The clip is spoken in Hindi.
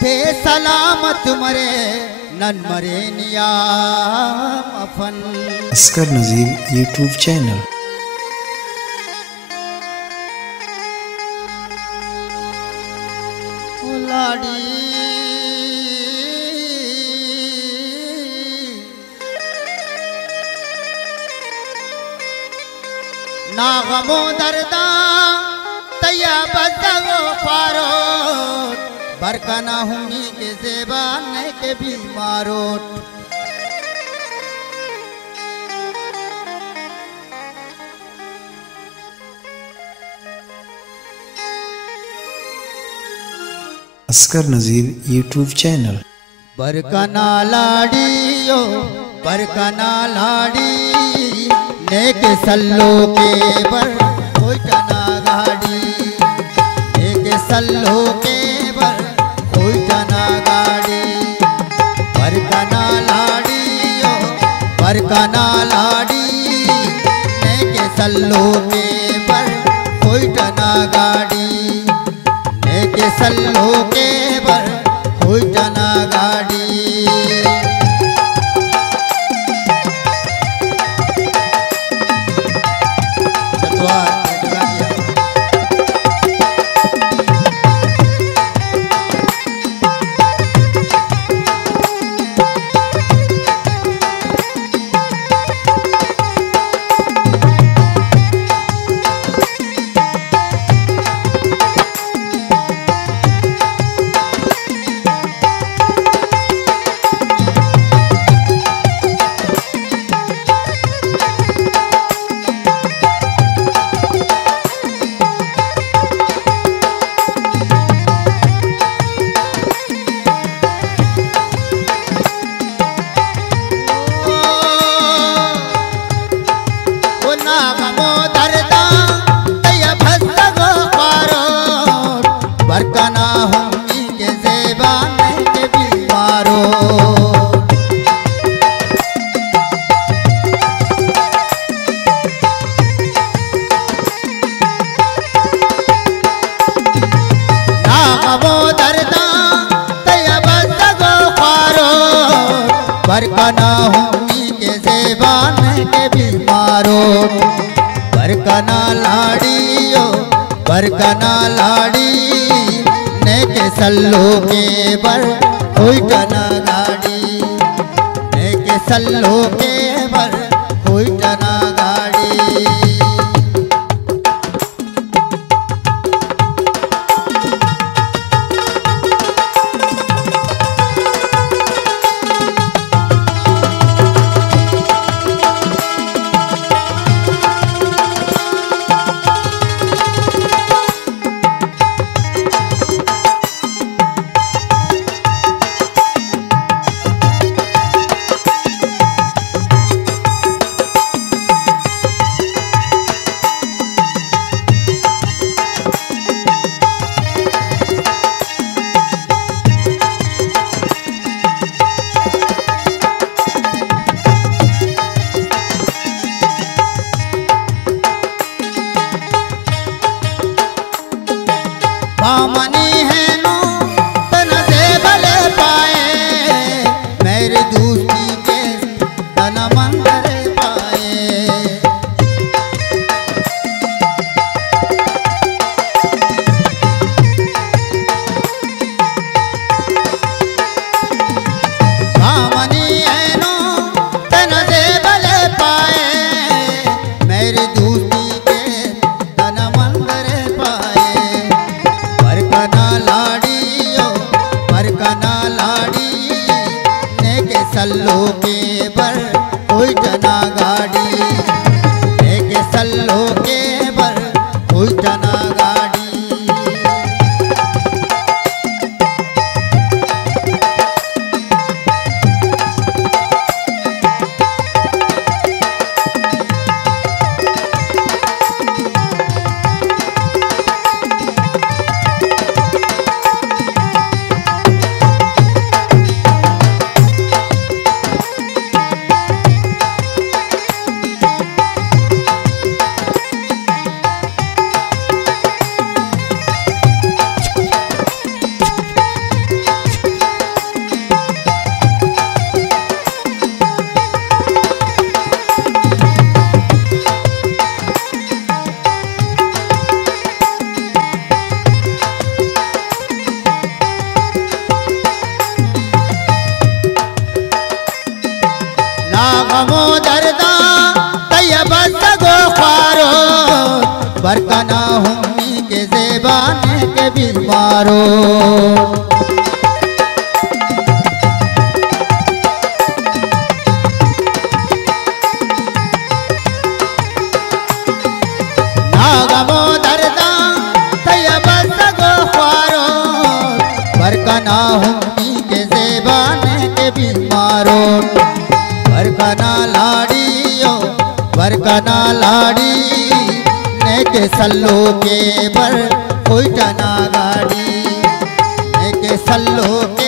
थे सलामत मरे नन मरे नियाम अफन। अस्कर नज़ीर यूट्यूब चैनल। लाड़ी ना गमो दर्दा तैया बदगो फारो बरकना हुमी के ज़ेबान के बीमारोट। अस्कर नज़ीर यूट्यूब चैनल। बरकना लाड़ियो बरकना लाड़ी नेक सल्लो के बर कोई टना गाड़ी नेक सल्लो के बर कोई टना गाड़ी। बरकना लाड़ियो बरकना लाड़ी नेक सल्लो के बर कोई टना गाड़ी नेक सल्लो के बर कोई टना गाड़ी। बरकना हुमी के ज़ेबान के बीमारो बरकना लाड़ियो बरकना लाड़ी नेक सल्लो के बर कोई टना गाड़ी नेक सल्लो के बर कोई टना गाड़ी। बरकना हुम्मी के ज़ेबान के बीमारो। नागमो दर्दा तैयब सगो ख्वारो बरकना हुम्मी के ज़ेबान के बीमारो। बरकना लाड़ियो बरकना लाड़ी के सल्लो के बर कोई जना गाड़ी के सल्लो के